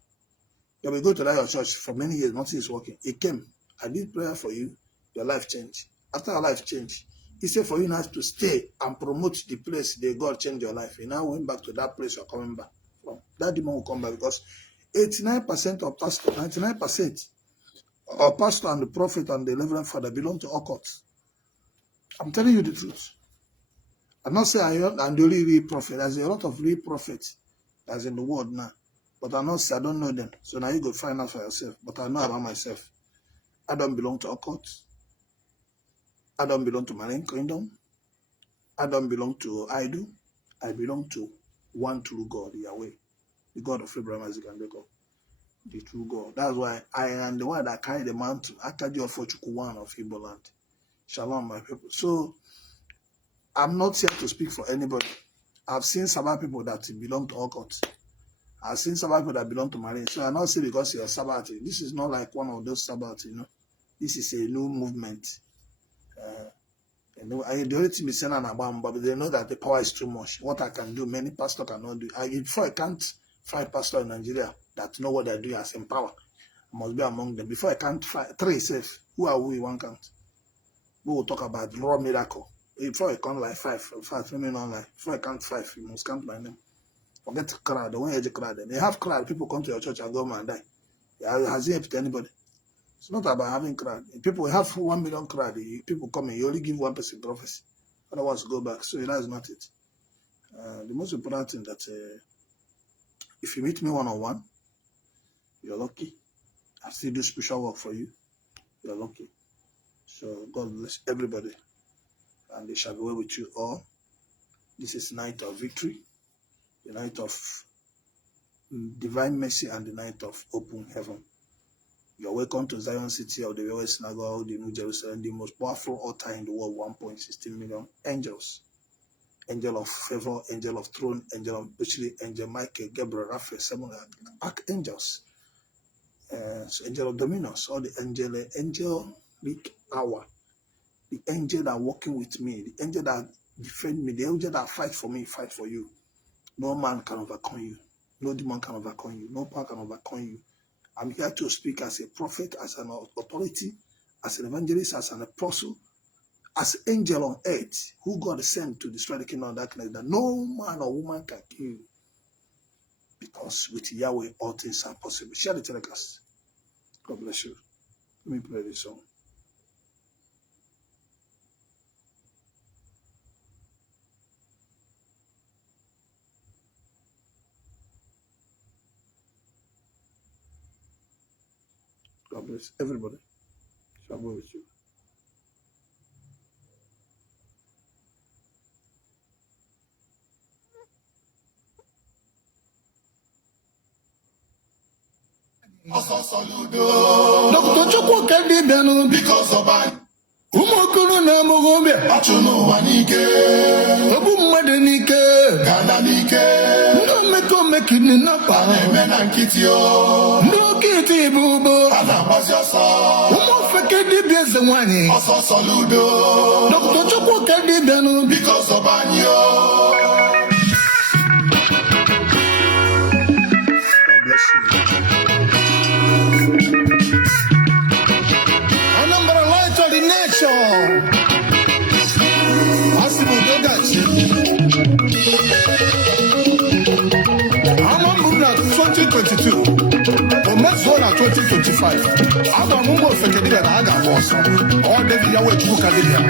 You will go to that your church for many years, nothing is working. It came. I did prayer for you. Your life changed. After your life changed, he said for you now to stay and promote the place that God changed your life. You now went back to that place you're coming back from. That demon will come back because 89% of pastor, 99% of pastor and the prophet and the reverend father belong to occult. I'm telling you the truth. I'm not saying I'm the only real prophet. There's a lot of real prophets that's in the world now. But I don't know them. So now you go find out for yourself. But I know about myself. I don't belong to occult. I don't belong to marine kingdom. I don't belong to idol. I belong to one true God, Yahweh, the God of Abraham, Isaac, and Jacob, the true God. That's why I am the one that carry the mantle. I carry your for Chukwu of Igbo land. Shalom, my people. So I'm not here to speak for anybody. I've seen some people that belong to occult. I've seen some people that belong to marine. So I'm not saying because you're Sabbath. This is not like one of those Sabbath, you know. This is a new movement. The only thing is saying about, but they know that the power is too much. What I can do, many pastors cannot do. Before I can't find pastors in Nigeria that know what they're doing as in power, I must be among them. Before I can't find 3 safe, who are we? One count. We will talk about raw miracle. Before I count like 5, in fact, maybe not like. Before I count 5, you must count my name. Forget the crowd. The one age crowd. They have crowd. People come to your church and go and die. Has it helped anybody? It's not about having crowd. People have 1 million crowd. People come in, you only give one person prophecy. Otherwise, go back. So that is not it. The most important thing that if you meet me one-on-one, you're lucky. I still do spiritual work for you. You're lucky. So God bless everybody. And they shall be well with you all. This is night of victory. The night of divine mercy and the night of open heaven. You're welcome to Zion City of the Yahweh Synagogue, the New Jerusalem, the most powerful altar in the world, 1.16 million angels. Angel of favor, angel of throne, angel of victory, angel Michael, Gabriel, Raphael, 7 archangels, so angel of dominance, all the angelic hour, the angel that are working with me, the angel that defend me, the angel that fight for me, fight for you. No man can overcome you. No demon can overcome you. No power can overcome you. I'm here to speak as a prophet, as an authority, as an evangelist, as an apostle, as an angel on earth, who God sent to destroy the kingdom of darkness, that no man or woman can kill you. Because with Yahweh, all things are possible. Share the telecast. God bless you. Let me play this song. God bless everybody. Shall be with you. Dr. Chukwu ka Dibia nụ because of ụmụ okoro na-amụghị obi achụ n'ụwa n'ike ogbu mmadụ n'ike gada n'ike ndị omekome kidnapa na-eme na nkịtị ndị oke ite ibu ugbo a na-agbazi ọsọ ụmụ ofeke dibịa eze nwanyị ọsọ ludo Dr. Chukwu ka Dibia nụ because of anyị God bless you. Anambra light of the nation. Asibu Dogachi. Anambra 2022. Omezona 2025. Aga mungo fekedile na aga boss. All the Yahweh Chukwu Dibia.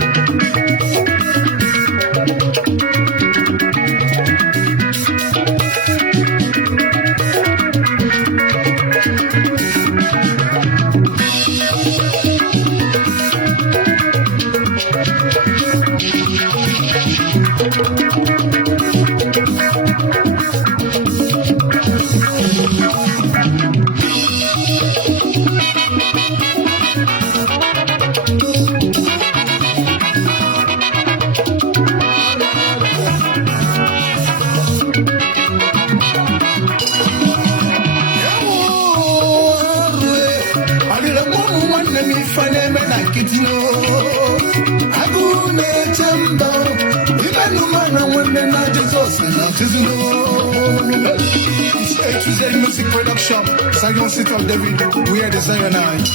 Music production, Sayon City of David, we are the Zionite.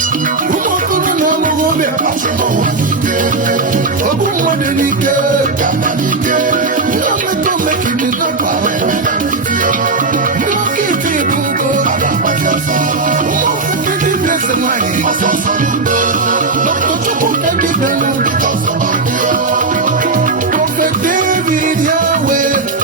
Prophet David, Yahweh,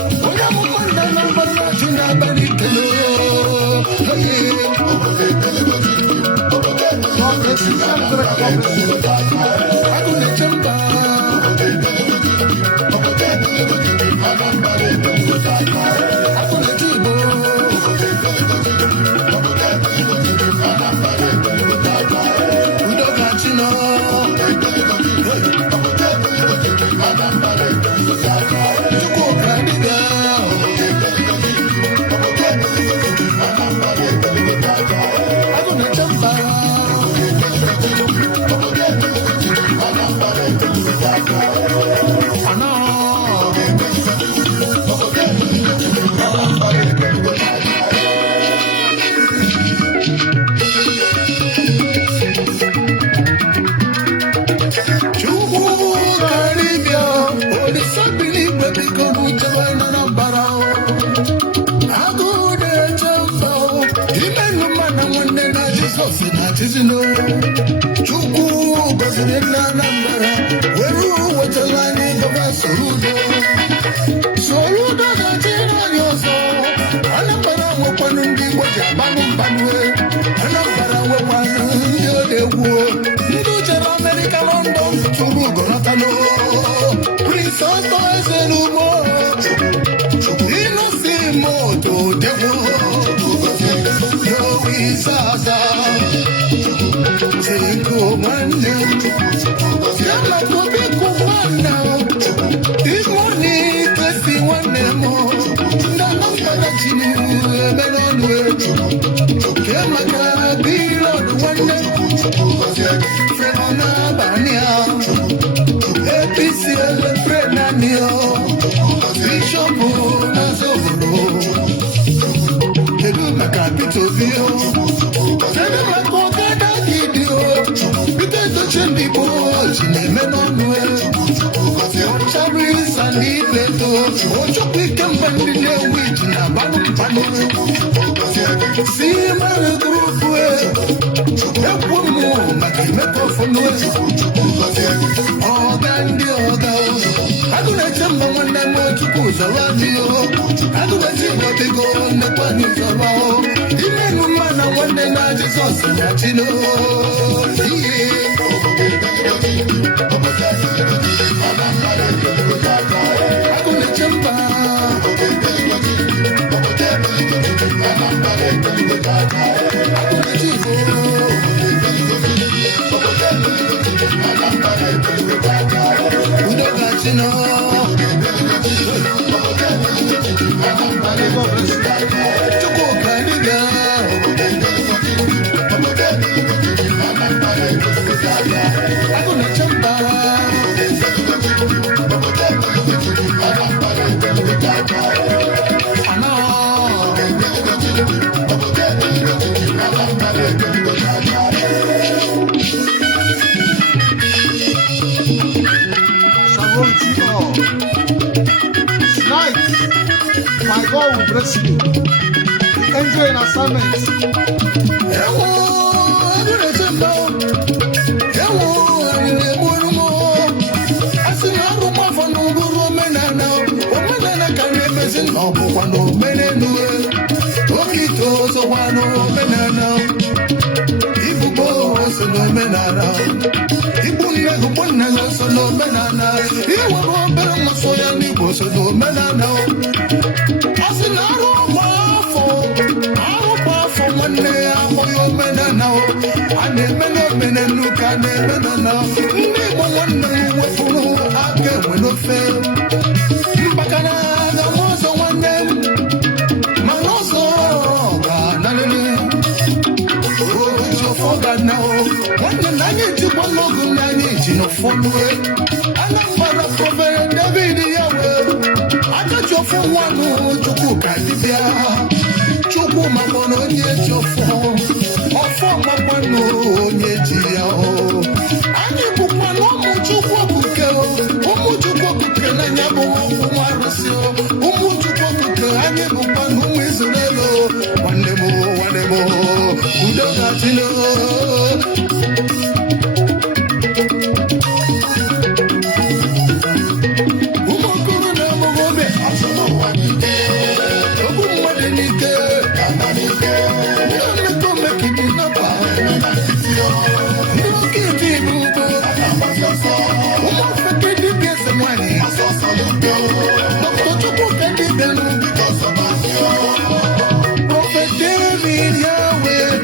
Chukwu gọziri nna Anambra were wetara gọva Soludo ga-achịrị anyị ọzọ Anambra nwekwanụ ndị Igbo ji agbanụ mbanwe Anambra nwekwanụ ndị odegwu ndị jere Amerịka London tụrụ ugonatanụ Prince Otto eze n'ugbo ịnụsi moto degwu Yowisaza Take one now. Yalla kobe kuwana. This morning kasi one more. Ndana kala chini melonwe. Kema kabilo duwane. Fremona bania. EPCL frenanio. Bishopu nazoro. Kedu makapito vio. Kedu makokada video. Because the chimney boys in the men on the way. Charis and the plato. What you pick and find in the witch in a bottle. See my group way. Help one more, make him make up for noise. Oh, Gandhi, oh, God. I do not jump on one that want to go to radio. I do not see what they go on the punish about. Even woman, I want the largest house in Latino. I Shalom to you all. Tonight, my God will bless you. The angel in assignment. Chukwu Dibia, Chukwu makono onye chofo, ofo makono onye jia o. Ani bukwa no mu Chukwu kuke o, umu Chukwu kuke na nyabo ofu marusi o, umu Chukwu kuke ani bukwa no mu Israelo, wanemo, udoga tino. Prophet David, Yahweh,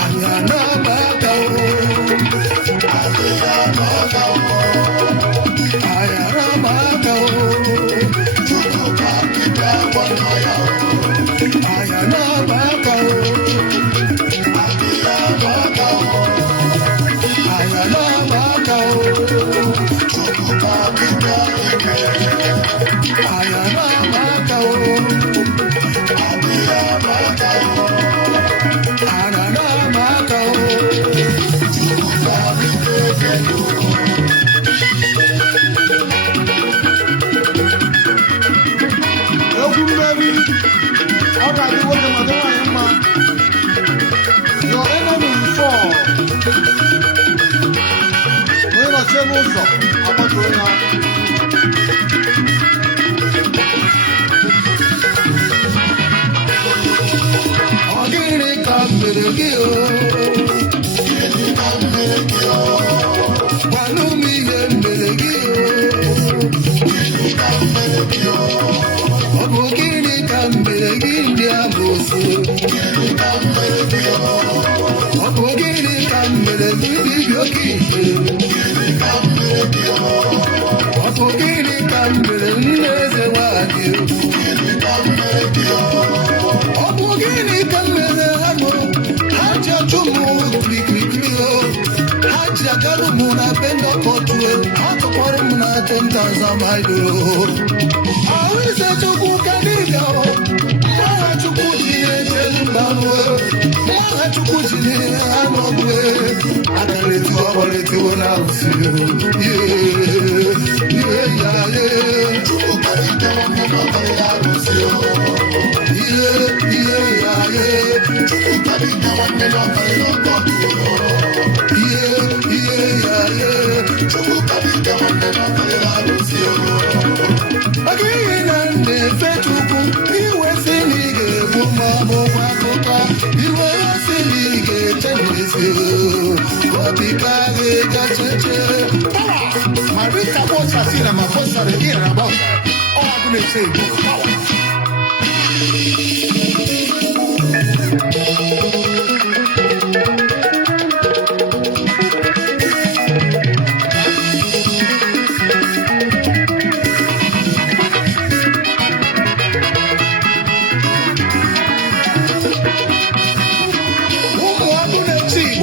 Anana Your enemy will fall. When I say no, I'm not going out.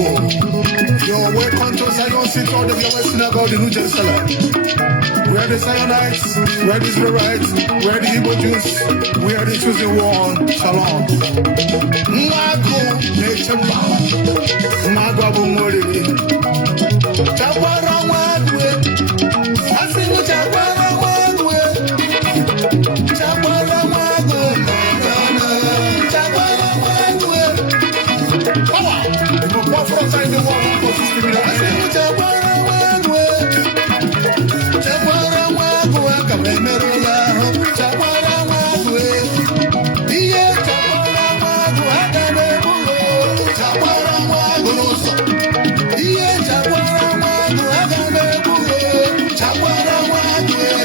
You're welcome to Zion City of Yahweh Synagogue in New Jerusalem. Where the Zionites, where the Israelites, where the Hebrew Jews, where the chosen one, Shalom. Mwago nechemba, mwago abumori. Chapara mwadwe, asimu chapara mwadwe. Chapara mwadwe, chapara mwadwe. Power! The prophet in the world for 60 minutes. Asimu chapara mwadwe. Chapara mwadwe, kamemerola. Chapara mwadwe. Iye chapara mwadwe, akamebulo. Chapara mwadwe. Iye chapara mwadwe, akamebulo. Chapara mwadwe.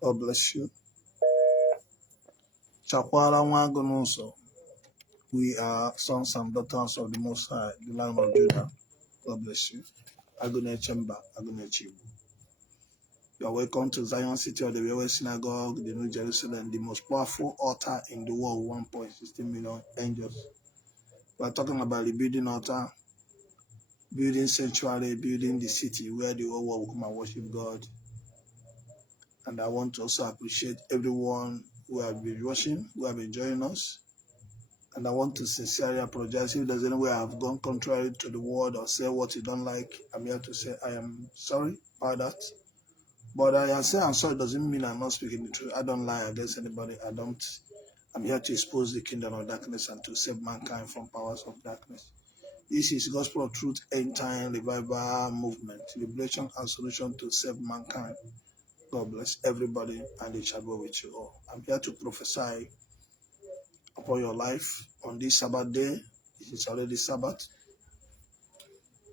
God bless you. Chakwara Wagonoso. We are sons and daughters of the Most High, the Lion of Judah. God bless you. Agone Chamber, Agone Chibu. You are welcome to Zion City of the Yahweh Synagogue, the New Jerusalem, the most powerful altar in the world, 1.16 million angels. We are talking about the building altar, building sanctuary, building the city where the whole world will come and worship God. And I want to also appreciate everyone who have been watching, who have been joining us. And I want to sincerely apologize if there's any way I have gone contrary to the word or say what you don't like. I'm here to say I am sorry about that. But I say I'm sorry doesn't mean I'm not speaking the truth. I don't lie against anybody. I'm here to expose the kingdom of darkness and to save mankind from powers of darkness. This is Gospel of Truth, End Time Revival Movement, Liberation and Solution to save mankind. God bless everybody and it shall go with you all. I'm here to prophesy upon your life on this Sabbath day. It is already Sabbath.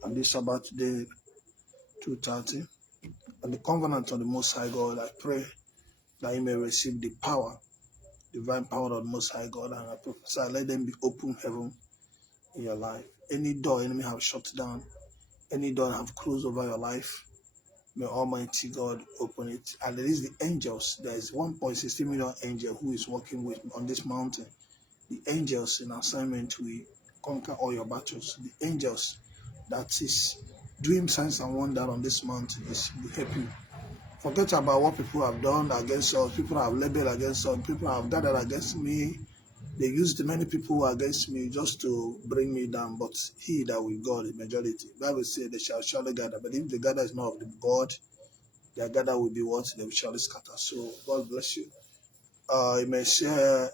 On this Sabbath day, 2:30. And the covenant of the Most High God, I pray that you may receive the power, divine power of the Most High God, and I prophesy, let them be open heaven in your life. Any door enemy have shut down, any door have closed over your life, may Almighty God open it. And there is the angels. There is 1.16 million angels who is working with on this mountain. The angels in assignment will conquer all your battles. The angels that is doing signs and wonders on this mountain will help you. Forget about what people have done against us. People have labeled against us. People have gathered against me. They used many people against me just to bring me down. But he that will God, the majority. The Bible says they shall surely gather. But if the gather is not of the God, their gather will be what? They will surely scatter. So God bless you. You may share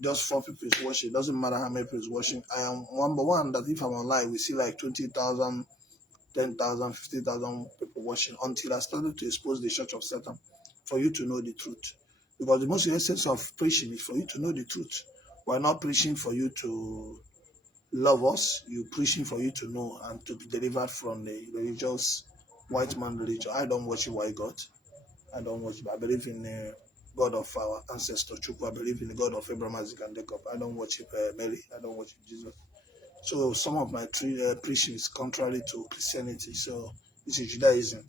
just 4 people is watching. It doesn't matter how many people is watching. I am number one that if I'm online, we see like 20,000, 10,000, 50,000 people watching until I started to expose the church of Satan for you to know the truth. Because the most essence of preaching is for you to know the truth. We're not preaching for you to love us. You're preaching for you to know and to be delivered from the religious white man religion. I don't worship white God. I don't worship. I believe in the God of our ancestor Chukwu. I believe in the God of Abraham, Isaac, and Jacob. I don't worship Mary. I don't worship Jesus. So some of my preaching is contrary to Christianity. So this is Judaism,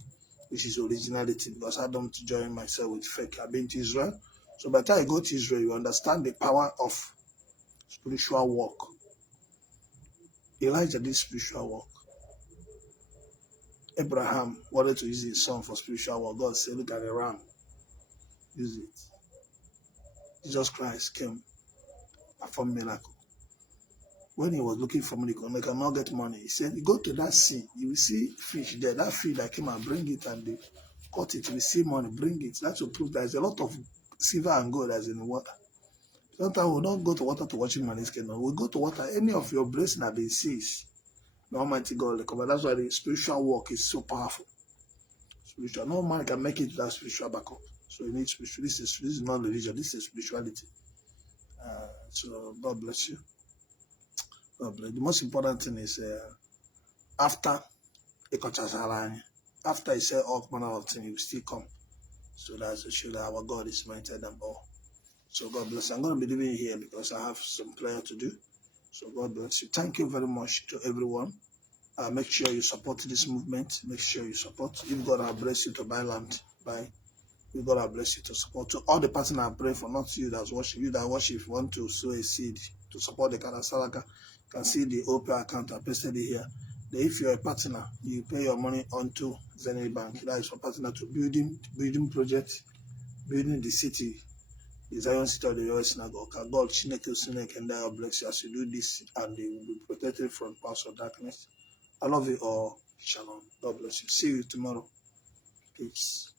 which is originality, because I don't join myself with fake. I've been to Israel. So by the time I go to Israel, you understand the power of spiritual work. Elijah did spiritual work. Abraham wanted to use his son for spiritual work. God said, look at the ram. Use it. Jesus Christ came, performed miracle. When he was looking for money, they cannot get money. He said, you go to that sea, you will see fish there. That fish that came and bring it and they caught it, you will see money, bring it. That will prove there's a lot of silver and gold that's in the water. Sometimes we don't go to water to watch him and his kingdom. We go to water, any of your blessings have been seized. The Almighty God will cover. That's why the spiritual work is so powerful. Spiritual. No man can make it without spiritual backup. So you need spiritual. This is not religion. This is spirituality. So God bless you. God bless. The most important thing is after he said all manner of things, he will still come. So that's to show that our God is mightier than all. So God bless. I'm going to be leaving here because I have some prayer to do. So God bless you. Thank you very much to everyone. Make sure you support this movement. Make sure you support. If God has blessed you to buy land, buy. If God has blessed you to support. To all the person I pray for, not you that's watching. You that watch, if you want to sow a seed to support the Kanasalaka, you can see the OP account I pasted it here. If you're a partner, you pay your money onto Zenith Bank. That is for partner to building project building the city, the Zion city of the Yahweh synagogue. God, Chineke, and God bless you as you do this, and they will be protected from powers of darkness. I love you all. Shalom. God bless you. See you tomorrow. Peace.